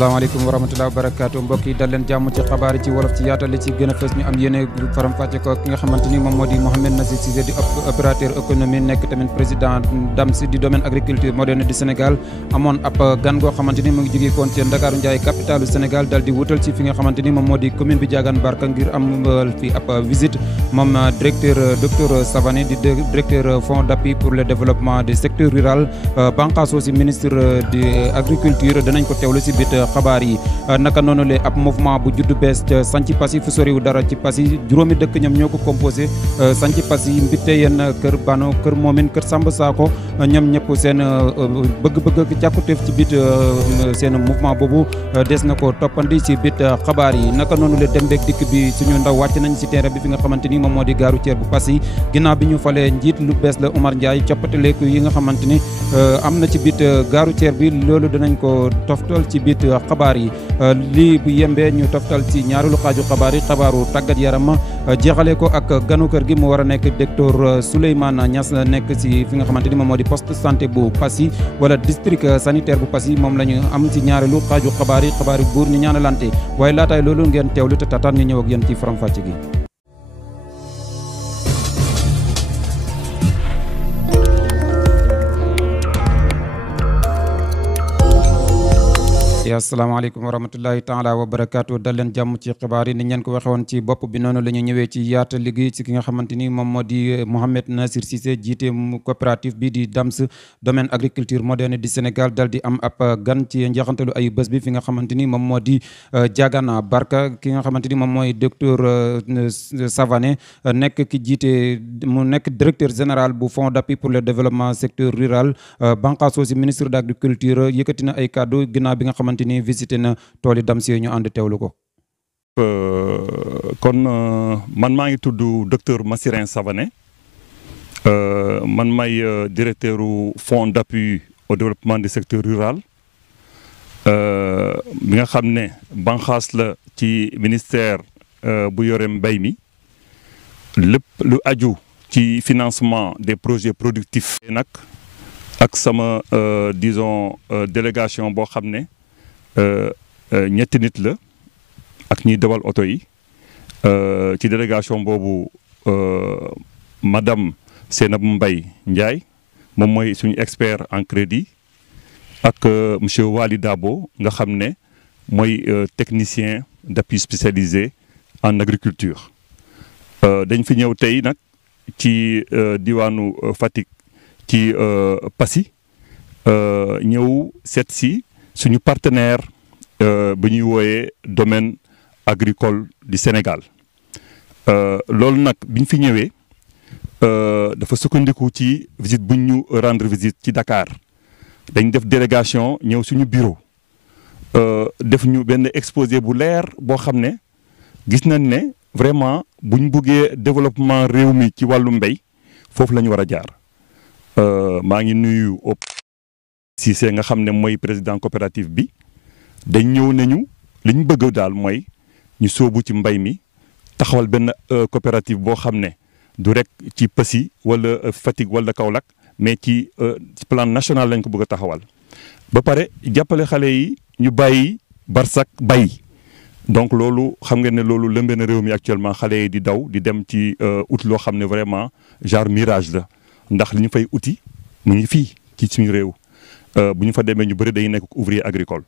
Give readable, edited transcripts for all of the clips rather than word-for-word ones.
asalaamaaleykum wa rahmatulah wa barakaatu mbokk yi dal leen jàmm ci xabaar yi ci wolof ci yaatal li ci gën a fës ñu am yéene faram fàcce ko ki nga xamante ni moom moo di Mouhamed Nazir Cissé di opérateur économique nekk tamit président DAMS di domaine agriculture moderne du Sénégal amoon ab gan goo xamante ni mu ngi jógee koon ci Ndakaaru Ndiaye capitalu Sénégal dal di wutal ci fi nga xamante ni moom moo di commune bi Diagane Barka ngir am fi ab visite moom directeur docteur Savané di directeur fonds d'appui pour le développement du secteur rural banqaasoo si ministre de agriculture danañ ko teewlu si bit xabaar yi naka noonu le ab mouvement bu juddu bees ca Santhi Passy fu soriwu dara ci Passy juróomi dëkk ñoom ñoo ko composé Santhi Passy Mbitte yéen kër Bano kër Momin kër Samba Sakho ñoom ñëpp seen bëgg-bëgg càkkutéef ci bit seen mouvement boobu des na ko toppandi ci bit xabaar yi naka noonu le dem beeg dikk bi suñu ndaw wàcc nañ ci terrain bi fi nga xamante ni moom moo di gaaru ceer bu Passy ginnaaw bi ñu falee njiit lu bees la Oumar Ndiaye coppateleeku yi nga xamante ni am na ci bit gaaru ceer bi loolu dinañ ko toftal ci bit xabaar yi lii bu yembee ñu toftal ci ñaareelu xaaju xabaar yi xabaaru tàggat yaram jeexale ko ak ganu kër gi mu war a nekk docteur Souleymane Niass nekk ci fi nga xamante ni moom moo di poste santé bu Passy wala district sanitaire bu Passy moom la ñu am ci ñaareelu xaaju xabaar yi buur ñu ñaanalante waaye laataay loolu ngeen teewlu te tataan ñu ñëw ak yéen ci faram-fàcce gi. asalaamaaleykum wa rahmatullahi taala wa barakaatu dal leen jàmm ci xibaar yi ni ngeen ko waxe woon ci bopp bi noonu la ñu ñëwee ci yaata liggéey ci ki nga xamante ni moom moo di Mouhamed Nazir Cissé jiite coopérative bi di DAMS domaine agriculture moderne du Sénégal dal di am ab gan ci njeexantalu ay bés bi fi nga xamante ni moom moo di Diagane Barka ki nga xamante ni moom mooy docteur Savané nekk ki jiite mu nekk directeur général bu fonds d'appui pour le développement secteur rural banqaasoo si ministre de l'agriculture yëkkati na ay kàddu ginnaaw bi nga xamante ni visité na tooli DAMS yi ñu ànd teewlu ko. kon man maa ngi tudd docteur Massirin Savané man may directeur fonds d'appui au développement du secteur rural bi nga xam ne banxaas la ci ministère bu yore mbay mi lépp lu aju ci financement des projets productifs. nag ak sama disons délégation boo xam ne ñetti nit la ak ñiy dawal oto yi ci délégation boobu madame Seynabou Mbaye Ndiaye moom mooy suñu expert en crédit ak monsieur Wali Dabo nga xam ne mooy technicien d'appui spécialisé en agriculture. dañ fi ñëw tey nag ci diwaanu Fatick ci Passy ñëw seet si suñu partenaire bu ñuy wooyee domaine agricole du Sénégal loolu nag biñ fi ñëwee dafa sukkandiku ci visite buñ ñu rendre visite ci Dakar dañ def délégation ñëw suñu bureau def ñu benn exposé bu leer boo xam ne gis nañ ne vraiment buñ buggee développement réew mi ci wàllu mbéy foofu la ñu war a jaar maa ngi nuyu Cissé nga xam ne mooy président coopérative bi dañ ñëw nañu li ñu bëgg daal mooy ñu sóobu ci mbay mi taxawal benn coopérative boo xam ne du rek ci Passy wala Fatick wala Kaolack mais ci plan national lañ ko bëgg a taxawal ba pare jàppale xale yi ñu bàyyi barsak bay donc loolu xam ngeen ne loolu lëmbee na réew mi actuellement xale yi di daw di dem ci ut loo xam ne vraiment genre mirage la ndax li ñu fay uti mu ngi fii ci suñu réew bu ñu fa demee ñu bëri day nekk ouvrier agricole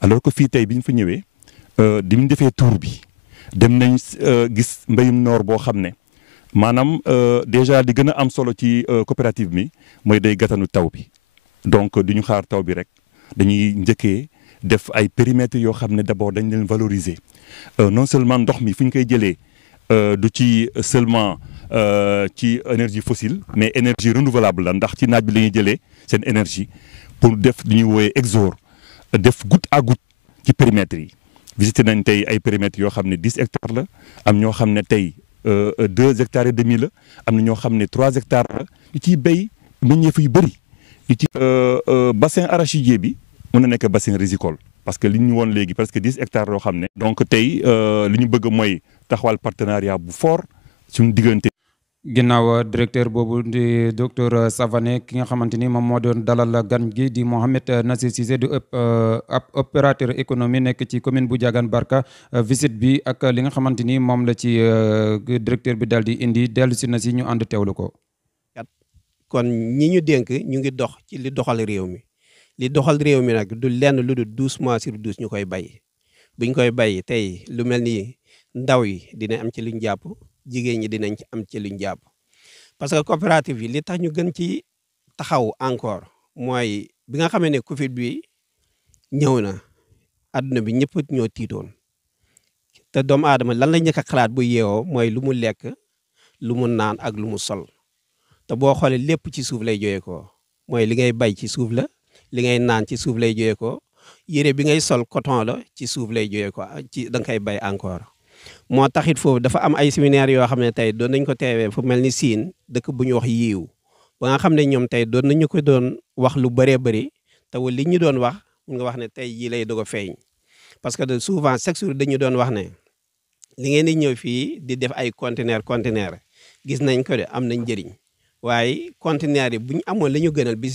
alors que fii tey bi ñu fa ñëwee di ñu defee tour bi dem nañ gis mbéyum noor boo xam ne maanaam déjà li gën a am solo ci coopérative mi mooy day gàttanu taw bi donc du ñu xaar taw bi rek dañuy njëkkee def ay périmètres yoo xam ne d'abord dañ leen valoriser non seulement ndox mi fu ñu koy jëlee du ci seulement ci énergie fossile mais énergie renouvelable la ndax ci naaj bi la ñuy jëlee seen énergie pour def li ñuy wooyee exor def goutte à goutte ci périmètres yi visité nañ tey ay périmètres yoo xam ne 10 hectares la am ñoo xam ne tey 2 hectares et demi la am na ñoo xam ne 3 hectares la ñu ciy béy meññeef yu bëri ñu ci bassin arachidier bi mën na nekk bassin risicole parce que li ñu woon léegi presque 10 hectares yoo xam ne donc tey li ñu bëgg mooy taxawal partenariat bu fort suñu diggante ginnaaw directeur boobu di docteur Savané ki nga xamante ni moom moo doon dalal gan gi di Mohamed Nazir Cissé di ab opérateur économie nekk ci commune bu Diagane Barka visite bi ak li nga xamante ni moom la ci directeur bi daal di indi dellu si na si ñu ànd teewlu ko. kon ñi ñu dénk ñu ngi dox ci li doxal réew mi li doxal réew mi nag du lenn lu dul 12 mois sur 12 ñu koy bay buñ koy bay tey lu mel ni ndaw yi dina am ci luñ jàpp. jigéen ñi dinañ ci am ci luñ jàpp parce que coopérative yi li tax ñu gën ci taxaw encore mooy bi nga xamee ne Covid bi ñëw na àdduna bi ñëpp ñoo tiitoon te doomu aadama lan la njëkk a xalaat bu yeewoo mooy lu mu lekk lu mu naan ak lu mu sol te boo xoolee lépp ci suuf lay jógee ko mooy li ngay bay ci suuf la li ngay naan ci suuf lay jógee ko yére bi ngay sol coton la ci suuf lay jógee ko ci da nga koy bay encore. moo taxit foofu dafa am ay séminaire yoo xam ne tey doon nañ ko teewee fu mel ni Siin dëkk bu ñu wax yiiw ba nga xam ne ñoom tey doon nañu ko doon wax lu bëree bëri te li ñu doon wax mun nga wax ne tey jii lay doog a feeñ parce que souvent chaque jour dañu doon wax ne li ngeen di ñëw fii di def ay conteneur gis nañ ko de am nañ njëriñ waaye conteneur yi bu ñu amoon la ñu gënal bu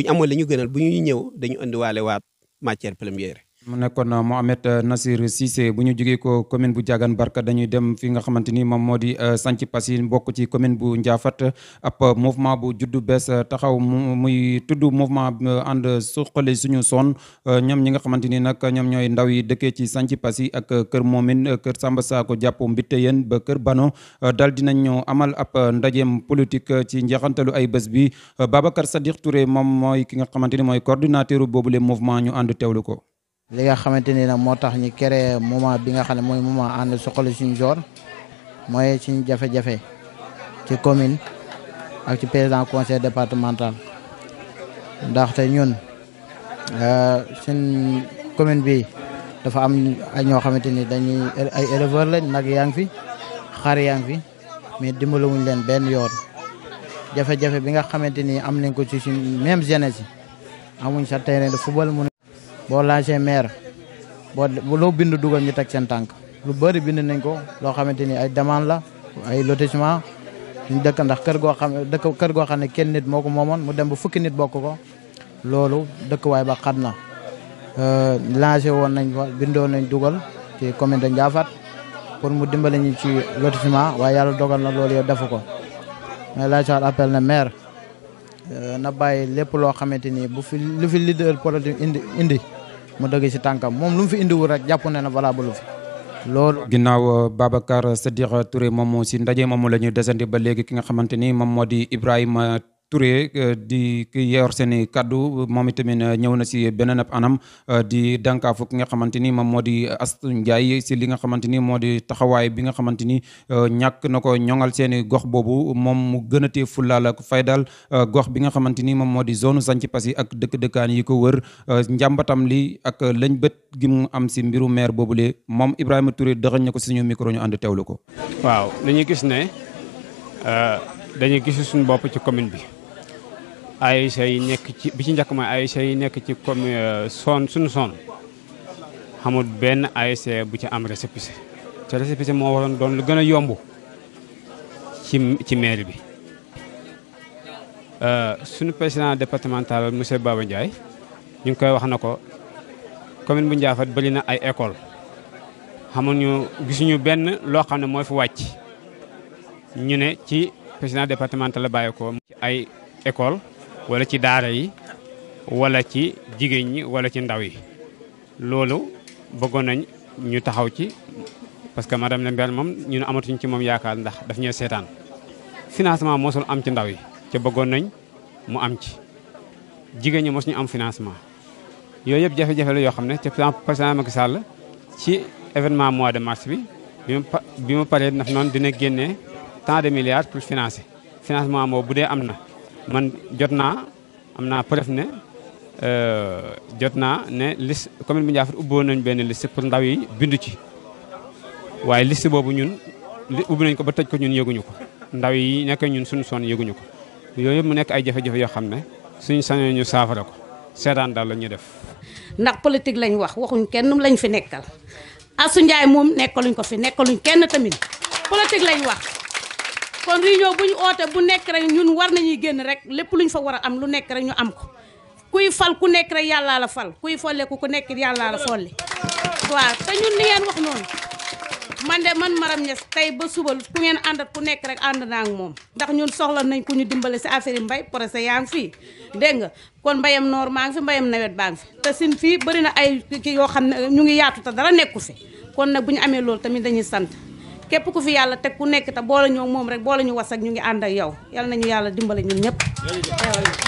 ñu amoon la ñu gënal bu ñuy ñëw dañu indiwaale waat matière première. mu nekkoon Mohamed Nazir Cissé bu ñu jógee ko commune bu Diagane Barka dañuy dem fi nga xamante ni moom moo di Santhie Passy bokk ci commune bu Ndiafate ab mouvement bu juddu bees taxaw muy tudd mouvement ànd suqali suñu son ñoom ñi nga xamante ni nag ñoom ñooy ndaw yi dëkkee ci Santhie Passy ak kër Momine kër Samba Sako jàpp Mbiteyeen ba kër Bano dal dinañ amal ab ndajeem politique ci njeexantalu ay bés bi Babacar Sadikh Touré moom mooy ki nga xamante ni mooy coordinateur boobu le mouvement ñu ànd teewlu ko. li nga xamante ni nag moo tax ñu créé moment bi nga xam ne mooy moment ànd suqali suñu zone mooy suñu jafe-jafe ci commune ak ci président conseil départemental ndaxte ñun suñ commune bi dafa am ay ñoo xamante ni dañuy ay éleveurs lañ nag yaa ngi fi xar yaa ngi fi mais dimbalawuñ leen benn yoon jafe-jafe bi nga xamante ni am nañ ko ci suñ même jeunesse yi amuñ sa terrain de football boo lancé maire boo loo bind dugal ñu teg seen tànk lu bëri bind nañ ko loo xamante ni ay demande la ay lotissement ñu dëkk ndax kër goo xam ne kenn nit moo ko moomoon mu dem ba fukki nit bokk ko loolu dëkkuwaay ba xat na lancé woon nañ fa bindoon nañ dugal ci commune de Ndiafate pour mu dimbale ñu ci lotissement waaye yàlla dogal na loolu yow defu ko mais lancé waat appel na maire na bàyyi lépp loo xamante ni lu fi leader politique indi mu dëgg si tànkam moom lu mu fi indiwul rek jàpp ne na valable fi loolu. ginnaaw Babacar Sadikh Touré moom si ndaje moomu la ñuy desandi ba léegi ki nga xamante ni moom moo di Ibrahima Touré di ki yor seen i kaddu moom itamit ñëw na si beneen ab anam di dànkaafu ki nga xamante ni moom moo di Astou Ndiaye si li nga xamante ni moo di taxawaay bi nga xamante ni ñàkk na ko ñoŋal seen i gox boobu moom mu gën a tee fullaal ak faydal gox bi nga xamante ni moom moo di zone Santhie Passy ak dëkk-dëkkaan yi ko wër njàmbatam li ak lañ bët gi mu am si mbiru maire boobule moom Ibrahima Touré dëxëñ na ko si suñu micro ñu ànd teewlu ko. waaw dañuy gis ne dañuy gis suñu bopp ci commune bi. ASC yi nekk ci bi ci njëkk mooy ASC yi nekk ci commune suñu zone xamul benn ASC bu ci am récépissé te récépissé moo waroon doon lu gën a yomb ci mairie bi. suñu président départemental monsieur Baba Ndiaye ñu ngi koy wax na ko commune bu Ndiafate bëri na ay école xamuñu gisuñu benn loo xam ne mooy fi wàcc ñu ne ci président départemental la bàyyi ko ci ay école wala ci daara yi wala ci jigéen ñi wala ci ndaw yi loolu bëggoon nañ ñu taxaw ci parce que madame Lember moom ñu ne amatuñ ci moom yaakaar ndax daf ñoo seetaan financement mosul am ci ndaw yi ca bëggoon nañ mu am ci jigéen ñi mos ñu am financement yooyu yëpp jafe-jafe la yoo xam ne te président Macky Sall ci événement mois de mars bi mu paree daf noonu dina génnee tant de milliards pour financer financement boobu bu dee am na man am naa preuve ne jot naa ne liste commune bu Ndiafate ubboon nañ benn liste pour ndaw yi bindu ci waaye liste boobu ñun ubbi nañ ko ba tëj ko ñun yëguñu ko ndaw yi nekk ñun suñu son yëguñu ko yooyu yëpp mu nekk ay jafe-jafe yoo xam ne suñu sañoon ñu saafara ko seetaan daal la ñuy def. ndax politique lañ waxuñ kenn lañ fi nekkal Astou Ndiaye moom nekkaluñ ko fi nekkaluñ kenn tamit politique lañ wax kon réunion bu ñu oote bu nekk rek ñun war nañuy génn rek lépp lu ñu fa war a am lu nekk rek ñu am ko kuy fal ku nekk rek yàllaa la fal kuy folleku ku nekk yàllaa la folli waaw te ñun li ngeen wax noonu man Maram Niass tey ba suba ku ngeen àndat ku nekk rek ànd naa ak moom ndax ñun soxla nañ ku ñu dimbale si affaire yi mbay projet yaa ngi fii dégg nga kon mbayam noor maa ngi fi mbayam nawet baa ngi fi te sin fii bëri na ay kii yoo xam ne ñu ngi yaatu te dara nekku fi kon nag bu ñu amee loolu tamit dañuy sant képp ku fi yàlla teg ku nekk te boole ñoo moom rek boole ñu was ak ñu ngi ànd ak yow yal nañu yàlla dimbale ñun ñëpp.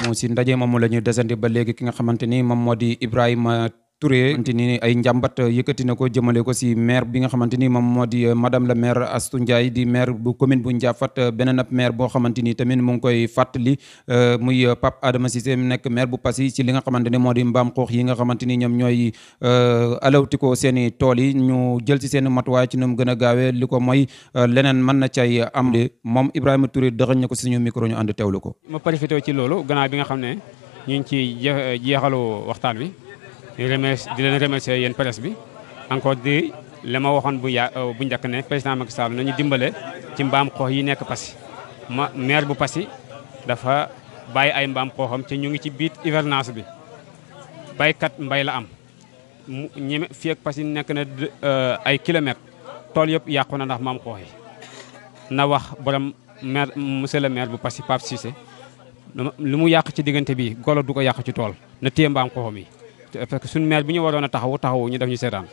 mu si ndaje moomu la ñuy desandi ba léegi ki nga xamante ni moom moo di Ibrahima Touré xamante ni ay njàmbat yëkkati na ko jëmale ko si maire bi nga xamante ni moom moo di madame la maire Astou Ndiaye di maire bu commune bu Ndiaffate beneen ab maire boo xamante ni tamit mu ngi koy fàttali muy Pape Adama Cissé nekk maire bu Passy ci li nga xamante ni moo di mbaam xoox yi nga xamante ni ñoom ñooy alawti ko seen i tool yi ñu jël ci seen i matuwaay ci nu mu gën a gaawee li ko mooy leneen mën na cay am de moom Ibrahima Touré dëxañ na ko si suñu micro ñu ànd teewlu ko. ma profité ci loolu gannaaw bi nga xam ne ñu ngi ci jeexalu waxtaan wi di leen remercier yéen presse bi encore di li ma waxoon bu njëkk ne président Macky Sall nañu dimbale ci mbaam xoox yi nekk Passy maire bu Passy dafa bàyyi ay mbaam xooxam ci ñu ngi ci biir hivernage bi baykat mbay la am mu ñeme fii ak Passy nekk na ay kilomètres tool yëpp yàqu na ndax mbaam xoox yi na wax borom maire monsieur le maire bu Passy Pape Cissé lu mu yàq ci diggante bi golo du ko yàq ci tool na téye mbaam xooxam yi parce que suñu maire bi ñu waroon a taxawu ñu def ñu seetaan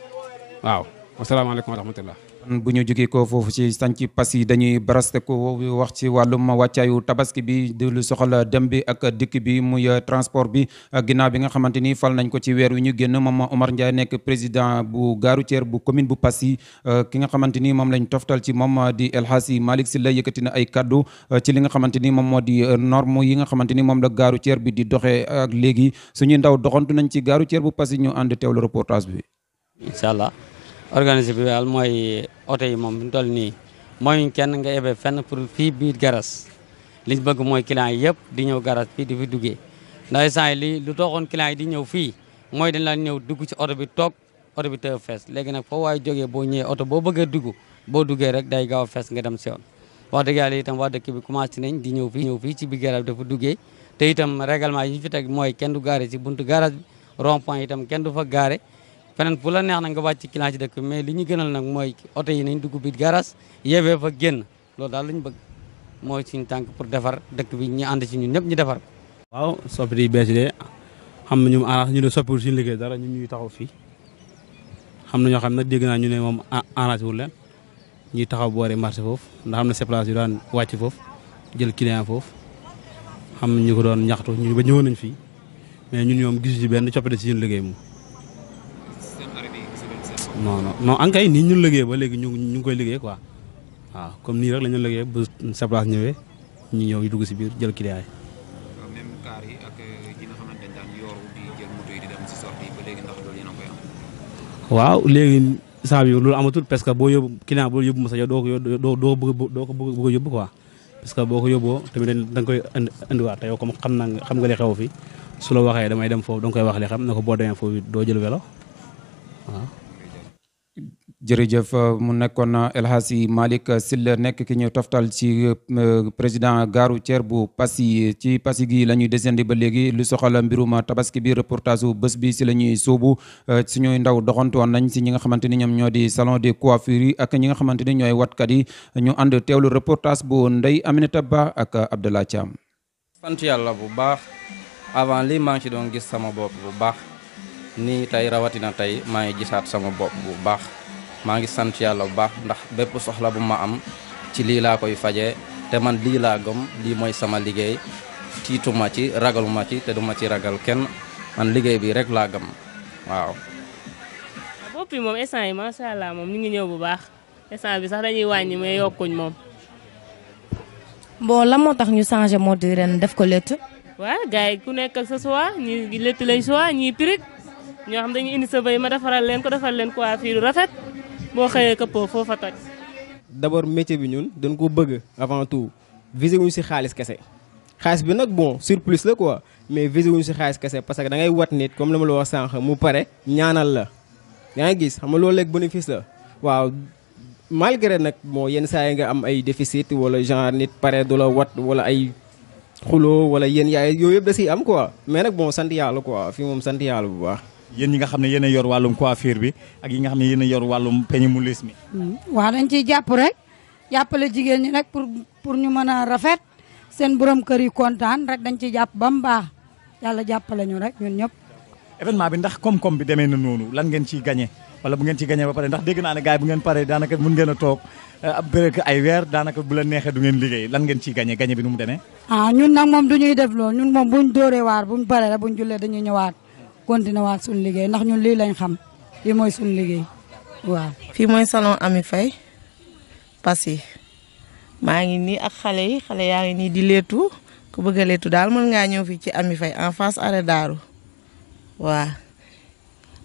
waaw asalaamaaleykum wa rahmatullah bu ñu jógee ko foofu ci sanc Passy dañuy baraste ko wax ci wàllum wàccaayu tabaski bi di lu soxal dem bi ak dikk bi muy transport bi ginnaaw bi nga xamante ni fal nañ ko ci weer wi ñu génn moom Omar Ndiaye nekk président bu gare routière bu commune bu Passy ki nga xamante ni moom lañ toftal ci moom di El Hadji Malick Sylla yëkkati na ay kaddu ci li nga xamante ni moom moo di norme yi nga xamante ni moom la gare routière bi di doxee ak léegi suñuy ndaw doxantu nañ ci gare routière bu Passy ñu ànd teewlu reportage bi. incha allah organisé bi daal mooy oto yi moom fi mu toll nii mooy kenn nga yebee fenn pour fii biir garas liñ bëgg mooy client yi yëpp di ñëw garas fii di fi duggee ndax instant yi lu toogoon client yi di ñëw fii mooy dañ la ñëw dugg ci oto bi toog oto bi tëw fees léegi nag foo waaye jógee boo ñëwee oto boo bëggee dugg boo duggee rek day gaaw a fees nga dem si yoon wax dëgg yàlla itam waa dëkk bi commencé nañ di ñëw fii ci biir garas bi dafa duggee te itam règlement yi ñu fi teg mooy kenn du gaare ci buntu garas bi rond point itam kenn du fa gaare feneen fu la neex na nga wàcc ci client ci dëkk bi mais li ñu gënal nag mooy oto yi nañ dugg biir garage yebee fa génn loolu daal la ñu bëgg mooy suñu tànk pour defar dëkk bi ñu ànd ci ñun ñëpp ñu defar ko. waaw soppi yi bees yi de xam na ñu ne soppiwul suñu liggéey dara ñun ñuy taxaw fii xam na ñoo xam nag dégg naa ñu ne moom arrangé wul leen ñuy taxaw boori marché foofu ndax xam na séplage yu daan wàcc foofu jël client foofu xam ñu ko doon ñaxtu ñu ba ñëwoon nañ fii mais ñun ñoom gisu ci benn coppite ci suñu liggéey moom. non ankay nii ñun liggéey ba léegi ñu ngi koy liggéey quoi waaw comme nii rek la ñu liggéey bu sa place ñëwee ñu ñëw ñu dugg si biir jël client yi. même car yi ak yi nga xamante ne daan yooru di jël moto yi di dem si sortie ba léegi ndax loolu yéen a koy am. waaw léegi saa bi loolu amatul parce que boo yóbbu client boo yóbbu mos a yow doo ko bëgg a yóbbu quoi parce que boo ko yóbboo tamit da nga koy indiwaat te yow comme xam nga li xew fi su la waxee damay dem foofu da nga koy wax li xam ne ko boo demee foofu doo jël vélo waaw. jërëjëf mu nekkoon El Hadji Malick Sylla nekk ki ñu toftal ci président gare routière bu Passy ci Passy gi la ñuy descendi ba léegi lu soxal mbirum tabaski bi reportage bu bés bi si la ñuy sóobu suñuy ndaw doxantu woon nañ si ñi nga xamante ni ñoom ñoo di salon de coiffure yi ak ñi nga xamante ni ñooy watkat yi ñu ànd teewlu reportage bu Ndeye Aminata Ba ak Abdallah Thiam. sant yàlla bu baax avant lii maa ngi ci doon gis sama bopp bu baax nii tey rawatina tey maa ngi gisaat sama bopp bu baax. maa ngi sant yàlla bu baax ndax bépp soxla bu ma am ci lii laa koy fajee te man lii laa gëm lii mooy sama liggéey tiituma ci ragaluma ci te duma ci ragal kenn man liggéey bi rek laa gëm waaw. bopp yi moom instant yi macha allah moom ñu ngi ñëw bu baax instant bi sax dañuy wàññi mais yokkuñ moom. bon lan moo tax ñu changé mode di ren def ko létt. waaw gars yi ku nekk ak sa choix ñii létt lañ choix ñii pirig ñoo xam dañuy indi sa bëy ma defaral leen ko defal leen coiffure rafet. boo xëyee këppoo foofa toj. d'abord métier bi ñun dañ ko bëgg avant tout visé wuñu si xaalis kese xaalis bi nag bon surplus la quoi mais visé wuñu si xaalis kese parce que da ngay wat nit comme la ma la wax sànq mu pare ñaanal la yaa ngi gis xam nga loolu léegi bénéfice la waaw malgré nag bon yenn saa yi nga am ay déficit wala genre nit pare du la wat wala ay xuloo wala yéen yaay yooyu yëpp da siy am quoi mais nag bon sant yàlla quoi fii moom sant yàlla bu baax. yéen ñi nga xam ne yéen a yor wàllum coiffure bi ak yi nga xam ne yéen a yor wàllum peñu mu lis mi. waaw dañ ciy jàpp rek jàppale jigéen ñi rek pour ñu mën a rafet seen borom kër yi kontaan rek dañ ciy jàpp ba mu baax yàlla jàppale ñu rek ñun ñëpp. événement bi ndax koom-koom bi demee na noonu lan ngeen ciy gagné wala bu ngeen ciy gagné ba pare ndax dégg naa ne gars yi bu ngeen paree daanaka mun ngeen a toog bëre ay weer daanaka bu la neexee du ngeen liggéey lan ngeen ciy gagné bi nu mu demee. ñun nag moom du ñuy def loolu ñun moom buñ dóoree waar buñ paree rek buñ jullee dañuy ñëwaat continué waat suñu liggéey ndax ñun lii lañ xam lii mooy suñu liggéey waaw. fii mooy salon Ami Faye Passy maa ngi nii ak xale yaa ngi nii di leetu ku bëgg a leetu daal mën ngaa ñëw fii ci Ami Faye en face arrêt Daaru waaw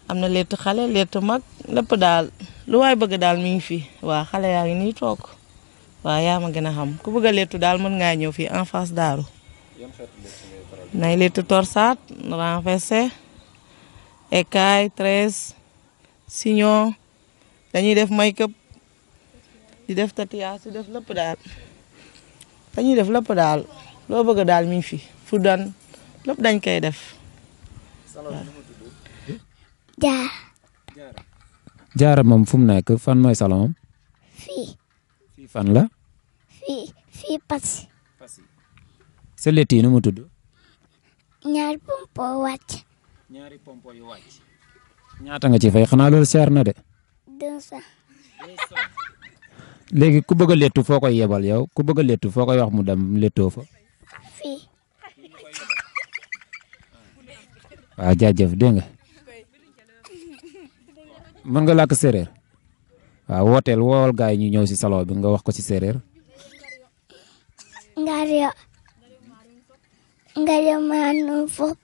am na leetu xale leetu mag lépp daal lu waay bëgg daal mi ngi fi waaw xale yaa ngi nii toog waaw yaa ma gën a xam ku bëgg a leetu daal mën ngaa ñëw fii en face Daaru nay leetu torsade renversé écaille tresse sillon dañuy def make-up di def tatouage di def lépp daal dañuy def lépp daal loo bëgg daal mi ngi fi fu dan lépp dañ koy def. Jaara moom fu mu nekk fan mooy salon. fii fan la. fii Passy. sa létt yi nu mu tudd. ñaari pompo wàcc. ñaari pompo yu wàcc. ñaata nga ci fay xanaa loolu seer na de. 200. léegi ku bëgg a léttu foo koy yebal yow ku bëgg a léttu foo koy wax mu dem léttoo fa. fii. waaw jaajëf dégg nga. mën nga làkk séeréer. waaw wooteel woowal gars yi ñu ñëw si salon bi nga wax ko si séeréer. ngario manu fop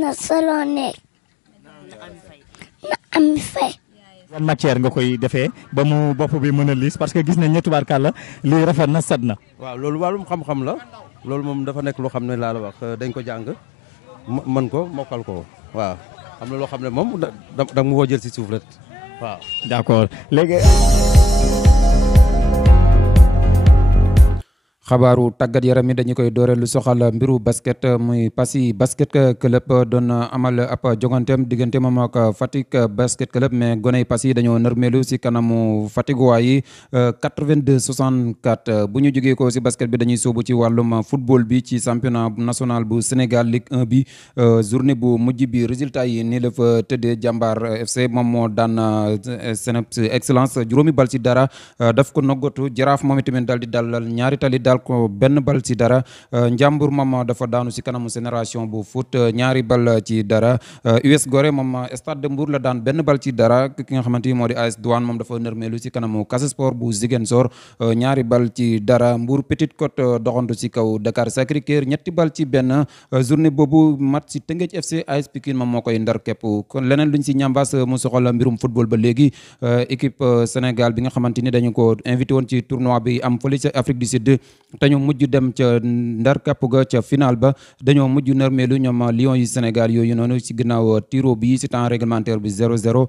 na salone na Ami Faye. yan matière nga koy defee ba mu bopp bi mën a liis parce que gis nañ ne tubaarkàlla lii rafet na set na. waaw loolu wàllum xam-xam la loolu moom dafa nekk loo xam ne laa la wax dañ ko jàng mën ko mokkal ko waaw am na loo xam ne moom da mu woo jël si suuf rek waaw. d'accord léegi. xabaaru tàggat yaram yi dañu koy doore lu soxal mbiru basket muy Passy basket club doon amal ab joganteem diggante moom ak Fatick basket club mais goney Passy dañoo nërmeelu si kanamu Fatick yi 82-64 bu ñu jógee ko si basket bi dañuy sóobu ci wàllum football bi ci championnat national bu Sénégal Ligue 1 bi journée bu mujj bi résultat yi nii la fa tëddee Jambar FC moom moo daan Seneps Excellence juróomi bal si dara daf ko noggatu Jaraaf moom itamit daal di dalal ñaari tali daal ko benn bal ci dara Njàmbur moom dafa daanu si kanamu génération bu foot ñaari bal ci dara US Gorée moom Stade de Mbour la daan benn bal ci dara ki nga xamante ni moo di AS Douane moom dafa nërmeelu si kanamu Casa Sport bu Ziguinchor ñaari bal ci dara Mbour Petite Côte doxantu si kaw Dakar Sacré-Cœur ñetti bal ci benn journée boobu mat si Teungueth FC AS Pikine moom moo koy ndar képp kon leneen luñ si ñambaas mu soxal mbirum football ba léegi équipe Sénégal bi nga xamante ni dañu ko invité woon ci tournoi bi am fële ca Afrique du Sud te ñu mujj dem ca ndar kapp ga ca final ba dañoo mujj nërmeelu ñoom Lions yi Sénégal yooyu noonu si ginnaaw tiro bi si temps réglementaire bi 0-0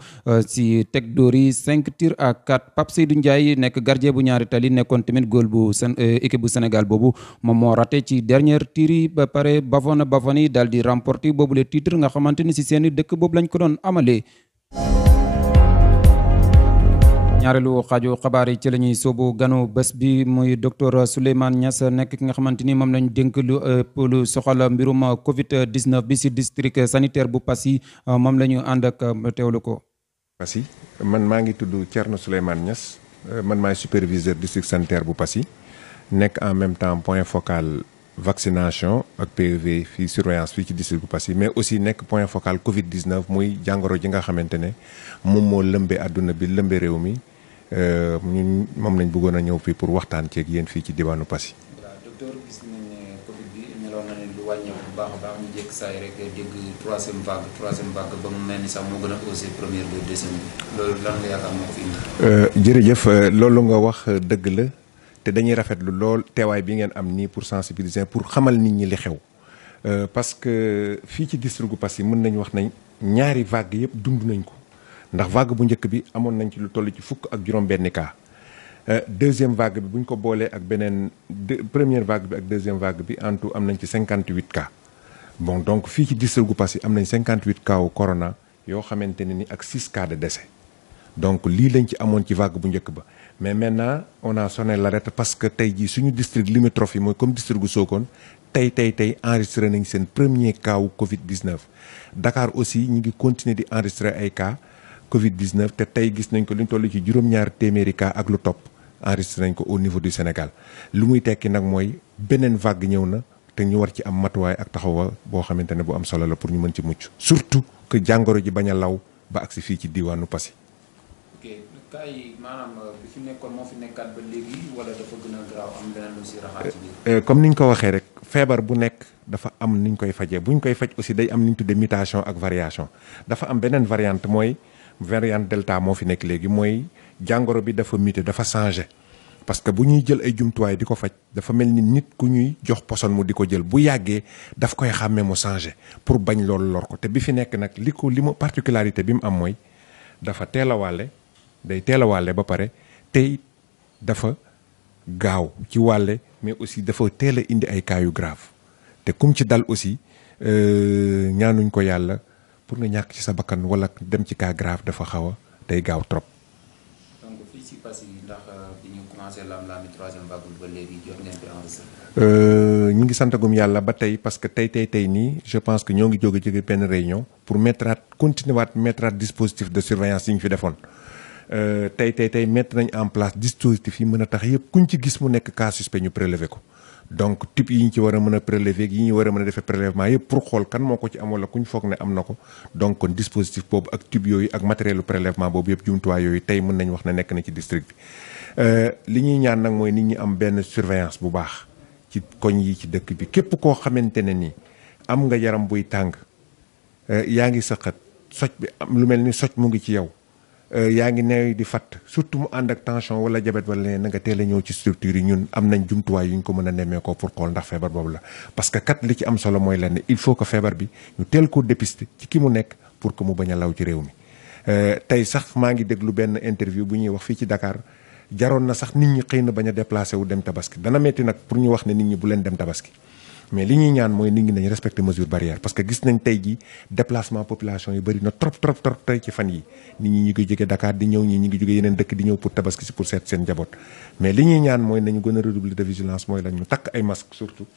si teg dóor yi 5 tirs à 4 Pape Seydou Ndiaye nekk gardien bu ñaari tali nekkoon tamit góol bu équipe bu Sénégal boobu moom moo raté ci dernière tir yi ba pare Bafana yi daal di remporter boobu le titre nga xamante ni si seeni dëkk boobu lañ ko doon amalee. ñaareelu xaaju xabaar yi ci la ñuy sóobu ganu bés bi muy docteur Souleymane Niass nekk ki nga xamante ni moom lañ dénk lu soxal mbirum Covid 19 bi si district sanitaire bu Passy moom la ñu ànd ak teewlu ko. Passy man maa ngi tudd Thierno Souleymane Niass man maay superviseur district sanitaire bu Passy nekk en même temps point focal vaccination ak PEV fii surveillance fii ci district bu Passy mais aussi nekk point focal Covid 19 muy jàngoro ji nga xamante ne moom moo lëmbee àdduna bi lëmbee réew mi. ñun moom lañ bëggoon a ñëw fii pour waxtaan ceeg yéen fii ci diwaanu Passy. waaw docteur gis nañ ne Covid bi meloon na ne lu wàññeeku bu baax a baax ñu jékki saa yi rek dégg troisième vague ba mu mel ni sax moo gën a osé première ba deuxième bi loolu lan nga yaakaar moo fi indi. jërëjëf loolu nga wax dëgg la te dañuy rafetlu lool teewaay bi ngeen am nii pour sensibiliser pour xamal nit ñi li xew parce que fii ci district gu Passy mën nañu wax nañ ñaari vague yëpp dund nañ ko. ndax vague bu njëkk bi amoon nañ ci lu toll ci fukk ak juróom-benni cas. Deuxième vague bi bu ñu ko boolee ak beneen première vague bi ak deuxième vague bi en tout am nañ ci 58 cas bon donc fii ci district gu Passy am nañ 58 cas wu corona yoo xamante ne ni ak 6 cas de décès donc lii lañ ci amoon ci vague bu njëkk ba mais maintenant on a sonné l'arrêt parce que tey jii suñu district limitrophe yi mooy comme district gu Sokone tey enregistré nañ seen premier cas wu Covid 19. Dakar aussi ñi ngi continuer di enregistrer ay cas Covid 19 te tey gis nañ ko li ñu toll ci juróom-ñaar téeméeri cas ak lu topp. enregistré nañ ko au niveau du Sénégal lu muy tekki nag mooy beneen vague ñëw na te ñu war ci am matuwaay ak taxawa boo xamante ne bu am solo la pour ñu mën ci mucc surtout que jàngoro ji bañ a law ba agsi fii ci diwaanu Passy. ok cas yi maanaam bi fi nekkoon moo fi nekkaat ba léegi wala dafa gën a garaaw am leneen lu si raxaat ci biir. comme ni ñu ko waxee rek feebar bu nekk dafa am ni ñu koy fajee bu ñu koy faj aussi day am ni ñu tuddee mutation ak variation dafa am beneen variante mooy variante delta moo fi nekk léegi mooy. jàngoro bi dafa muté dafa changé parce que bu ñuy jël ay jumtuwaay di ko faj dafa mel ni nit ku ñuy jox poson mu di ko jël bu yàggee daf koy xàmmee mu changé pour bañ loolu lor ko te bi fi nekk nag li mu particularité bi mu am mooy dafa teel a wàlle day teel a wàlle ba pare tey dafa gaaw ci wàlle mais aussi dafa teel a indi ay cas yu grave te kum ci dal aussi ñaanuñ ko yàlla pour nga ñàkk ci sa bakkan wala dem ci cas grave dafa xaw a day gaaw trop. si Passy ndax bi ñu commencé lam-laami troisième vague ba léegi jot ngeen fi enregistré. ñu ngi santagum yàlla ba tey parce que tey nii je pense que ñoo ngi jóge benn réunion pour continuer dispositif de surveillance yi ñu fi defoon tey mettre nañ en place dispositif yi mën a tax yëpp kuñ ci gis mu nekk cas suspect ñu prélever ko donc type yi ñu ci war a mën a prélever yi ñu war a mën a defee prélèvement yëpp pour xool kan moo ko ci am wala kuñ foog ne am na ko donc kon dispositif boobu ak type yooyu ak matériel prélèvement boobu yëpp jumtuwaay yooyu tey mën nañ wax ne nekk na ci district bi li ñuy ñaan nag mooy nit ñi am benn surveillance bu baax ci koñ yi ci dëkk bi képp koo xamante ne ni am nga yaram buy tàng yaa ngi sëqat soj bi am lu mel ni soj mu ngi ci yow yaa ngi neew di fatt surtout mu ànd ak tension wala diabète wala leneen na nga teel a ñëw ci structure yi ñun am nañ jumtuwaay yu ñu ko mën a nemmee ko pour xool ndax feebar boobu la parce que kat li ci am solo mooy lenn il faut que feebar bi ñu teel koo dépister ci ki mu nekk pour que mu bañ a law ci réew mi tey sax maa ngi déglu benn interview bu ñuy wax fii ci Dakar jaroon na sax nit ñi xëy na bañ a déplacé wu dem tabaski dana metti nag pour ñu wax ne nit ñi bu leen dem tabaski mais li ñuy ñaan mooy nit ñi nañ respecter mesure barrière parce que gis nañ tey jii déplacement population yi bëri na trop tey ci fan yi nit ñi ngi jóge Dakar di ñëw ñi ngi jóge yeneen dëkk di ñëw pour tabaski si pour seet seen njaboot mais li ñuy ñaan mooy nañu gën a redoubler de vigilance mooy lañ ñu takk ay masque surtout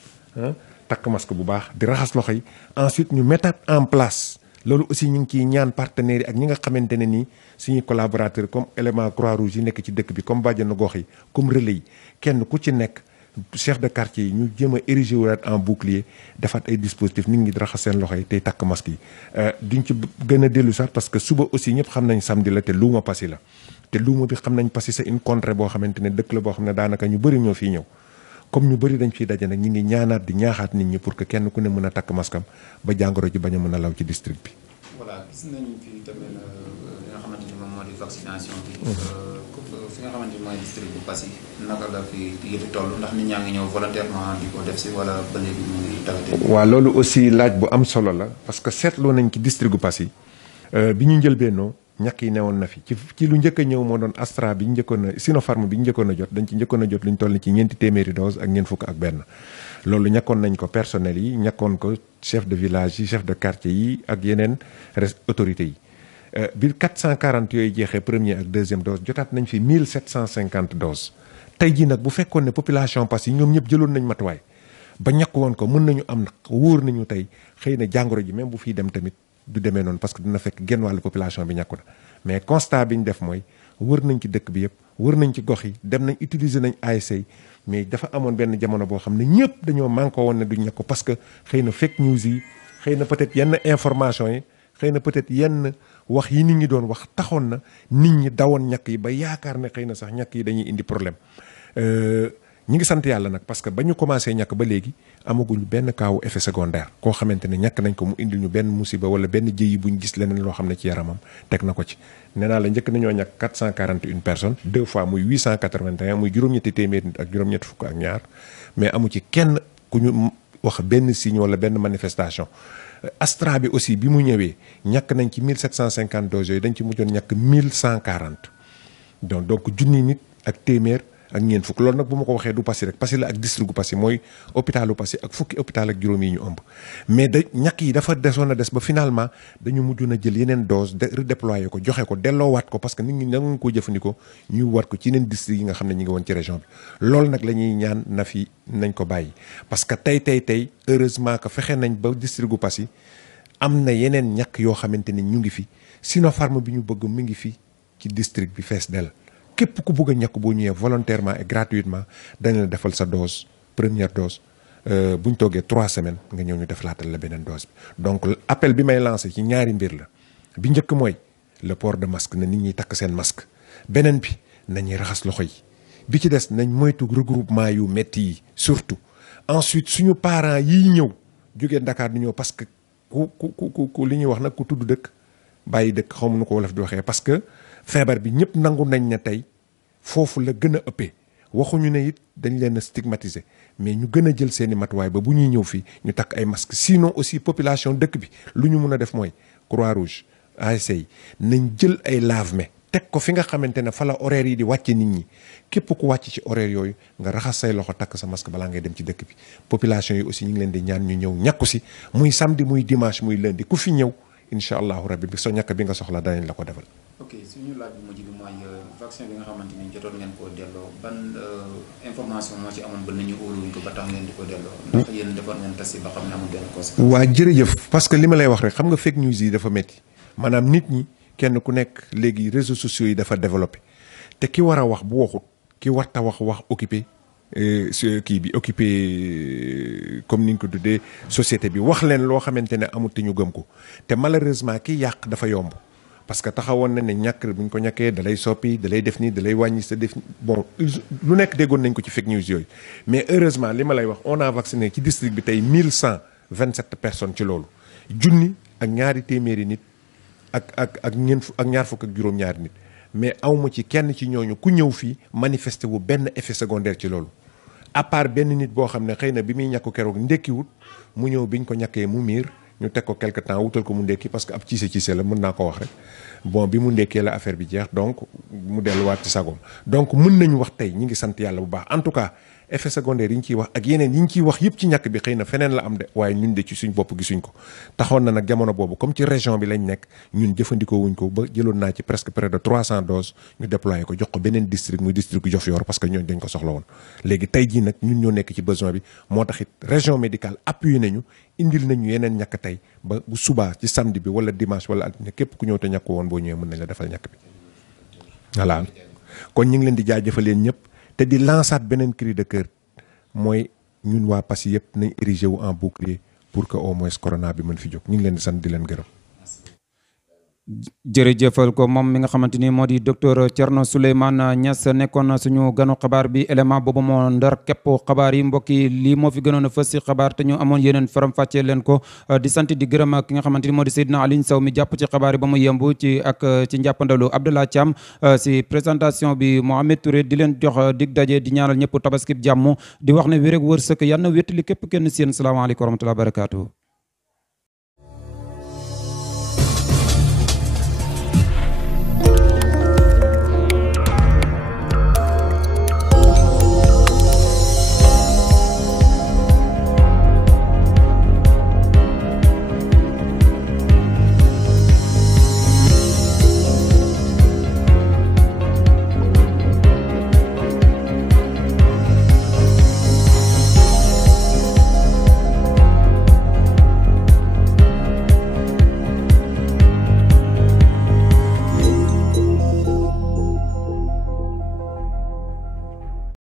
takk masque bu baax di raxas loxo yi ensuite ñu mettre en place loolu aussi ñu ngi ciy ñaan partenaires yi ak ñi nga xamante ne nii suñuy collaborateurs comme élément Croix-Rouge yi nekk ci dëkk bi comme bàjjenu gox yi comme relais yi kenn ku ci nekk chef de quartier yi ñu jéem a érigé waat en bouclier defaat ay dispositifs nit ñi di raxas seen loxo yi tey takk masque yi duñ ci gën a dellu sax parce que suba aussi ñëpp xam nañ samedi la te luuma Passy la te luuma bi xam nañ Passy c'est une contrée boo xamante ne dëkk la boo xam ne daanaka ñu bëri ñoo fiy ñëw comme ñu bëri dañ fiy daje nag ñi ngi ñaanaat di ñaaxaat nit ñi pour que kenn ku ne mën a takk maskam ba jàngoro ji bañ a mën a law ci district bi. voilà gis nañu fi tamit li nga xamante ni moom moo di vaccination bi. fi nga xamante ni mooy district bu Passy naka la fi yëfi toll ndax nit ñaa ngi ñëw volontairement di ko def si wala ba léegi ñu ngi tawatee. waaw loolu aussi laaj bu am solo la parce que seetloo nañ ci district bu Passy bi ñu njëlbeenoo ñàkk yi newoon na fi ci lu njëkk a ñëw moo doon Astra bi ñu njëkkoon a Sinopharm bi ñu njëkkoon a jot dañ ci njëkkoon a jot lu ñu toll ci ñeenti téeméeri dose ak ñeent fukk ak benn loolu ñàkkoon nañ ko personnel yi ñàkkoon ko chef de village yi chef de quartier yi ak yeneen autorités yi bi 440 yooyu jeexee premier ak deuxième dose jotaat nañ fi 1750 doses tey jii nag bu fekkoon ne population Passy ñoom ñëpp jëloon nañ matuwaay ba ñàkk woon ko mën nañu am wóor nañu tey xëy na jàngoro ji même bu fiy dem tamit du demee noonu parce que dina fekk genn wàllu population bi ñàkku na mais constat bi ñu def mooy wër nañ ci dëkk bi yëpp wër nañ ci gox yi dem nañ utiliser nañ ASC mais dafa amoon benn jamono boo xam ne ñëpp dañoo manqué woon ne duñ ñàkku parce que xëy na fake news yi xëy na peut-être yenn information yi xëy na peut-être yenn wax yi nit ñi doon wax taxoon na nit ñi dawoon ñàkk yi ba yaakaar ne xëy na sax ñàkk yi dañuy indi problème ñi ngi sant yàlla nag parce que ba ñu commencé ñàkk ba léegi amaguñu benn kaawu effet secondaire koo xamante ne ñàkk nañ ko mu indil ñu benn musiba wala benn jëyi buñ gis leneen loo xam ne ci yaramam teg na ko ci nee naa la njëkk nañoo ñàkk 441 personnes 2 fois muy 881 muy juróom-ñetti téeméer nit ak juróom-ñetti fukk ak ñaar mais amu ci kenn ku ñu wax benn signe wala benn manifestation Astra bi aussi bi mu ñëwee ñàkk nañ ci 1750 doses yooyu dañ ci mujjoon ñàkk 1140 donc junni nit ak téeméer ak ñeent fukk loolu nag bu ma ko waxee du Passy rek Passy la ak district gu Passy mooy hôpitalu Passy ak fukki hôpital ak juróom yi ñu ëmb mais ñàkk yi dafa desoon a des ba finalement dañu mujjoon a jël yeneen dose redéployer ko joxe ko delloowaat ko parce que nit ñi nangu ko jëfandikoo ñu war ko ci yeneen district yi nga xam ne ñi ngi woon ci région bi loolu nag la ñuy ñaan na fi nañ ko bàyyi parce que tey heureusement que fexe nañ ba district gu Passy am na yeneen ñàkk yoo xamante ni ñu ngi fi Sinopharm bi ñu bëgg mi ngi fi ci district bi fees dell képp ku bëgg a ñàkk boo ñëwee volontairement et gratuitement dañ la defal sa dose première dose bu ñu toogee 3 semaines nga ñëw ñu def laatal la beneen dose bi donc appel bi may lancé ci ñaari mbir la bi njëkk mooy le port de masque na nit ñi takk seen masque beneen bi nañuy raxas loxo yi bi ci des nañ moytu regroupement yu métti yi surtout ensuite suñu parents yiy ñëw jógee Dakar di ñëw parce que ku li ñuy wax nag ku tudd dëkk bàyyi dëkk xaw ma nu ko wolof di waxee parce que feebar bi ñëpp nangu nañ ne tey foofu la gën a ëppee waxuñu ne it dañ leen a stigmatiser mais ñu gën a jël seeni matuwaay ba bu ñuy ñëw fii ñu takk ay masques sinon aussi population dëkk bi lu ñu mun a def mooy Croix-Rouge ASC yi nañ jël ay lave-mains teg ko fi nga xamante ne fa la horaire yi di wàcce nit ñi képp ku wàcc ci horaire yooyu nga raxas say loxo takk sa masque balaa ngay dem ci dëkk bi population yi aussi ñu ngi leen di ñaan ñu ñëw ñàkku si muy samedi muy dimanche muy lundi ku fi ñëw incha allahu rabbi bi soo ñàkk bi nga soxla danañ la ko defal. ok suñu laaj bu mujj bi mooy vaccin bi nga xamante ni jotoon ngeen koo delloo ban information moo ci amoon ba nit ñi óoluwuñ ko ba tax ngeen di ko delloo. ndax yéen defoon ngeen test yi ba xam ne amul benn conséquence. waa jërëjëf parce que li ma lay wax rek xam nga fake news yi dafa métti maanaam nit ñi kenn ku nekk léegi réseaux sociaux yi dafa développé te ki war a wax bu waxut ki warta wax occupé kii bi occupé comme ni ñu ko tuddee société bi wax leen loo xamante ne amut te ñu gëm ko te malheureusement ki yàq dafa yomb parce que taxawoon na ne ñàkk bu ñu ko ñàkkee da lay soppi da lay def nii da lay wàññi sa def bon lu nekk déggoon nañ ko ci fake news yooyu mais heureusement li ma lay wax on a vacciné ci district bi tey 1127 personnes ci loolu junni ak ñaari téeméeri nit ak ñaar fukk ak juróom-ñaari nit mais awma ci kenn ci ñooñu ku ñëw fii manifesté wu benn effet secondaire ci loolu à part benn nit boo xam ne xëy na bi muy ñàkku keroog ndekkiwut mu ñëw biñ ko ñàkkee mu miir ñu teg ko quelque temps wutal ko mu ndekki parce que ab ciise la mën naa ko wax rek bon bi mu ndekkee la affaire bi jeex donc mu delluwaat ci sagoom donc mën nañu wax tey ñi ngi sant yàlla bu baax en tout cas effet secondaire yi ñu ciy wax ak yeneen yi ñu ciy wax yëpp ci ñàkk bi xëy na feneen la am de waaye ñun de ci suñ bopp gisuñ ko taxoon na nag jamono boobu comme ci région bi lañ nekk ñun jëfandikoo wuñ ko ba jëloon naa ci presque près de 300 doses ñu déployé ko jox ko beneen district muy district gu Diofior parce que ñooñu dañ ko soxla woon léegi tey jii nag ñun ñoo nekk ci besoin bi moo tax it région médicale appuyé nañu indil nañu yeneen ñàkk tey ba bu subaa ci samedi bi wala dimanche wala altine képp ku ñëw te ñàkk woon boo ñëwee mën nañ la defal ñàkk bi voilà kon ñu ngi leen di jaajëfal leen ñëpp te di lançaat beneen cri de cœur mooy ñun waa Passy yëpp nañ érigé wu en bouclier pour que au moins corona bi mën fi jóg ñu ngi leen di sant di leen gërëm. jërëjëfal ko moom mi nga xamante ni moo di docteur Thierno Souleymane Niass nekkoon suñu ganu xabaar bi élément boobu moo ndar képp xabaar yi mbokk yi lii moo fi gënoon a fës si xabaar te ñu amoon yeneen faram fàccee leen ko di sant di gërëm ki nga xamante ni moo di Seydina Alioune Sow mi jàpp ci xabaar yi ba mu yemb ci njàppandalu Abdallah Thiam si présentation bi Mohamed Touré di leen jox dig daje di ñaanal ñëpp tabaski jàmm di wax ne wér ak wërsëg yal na wéttali képp kenn si yéen salaamaaleykum wa rahmatulah barakaatu.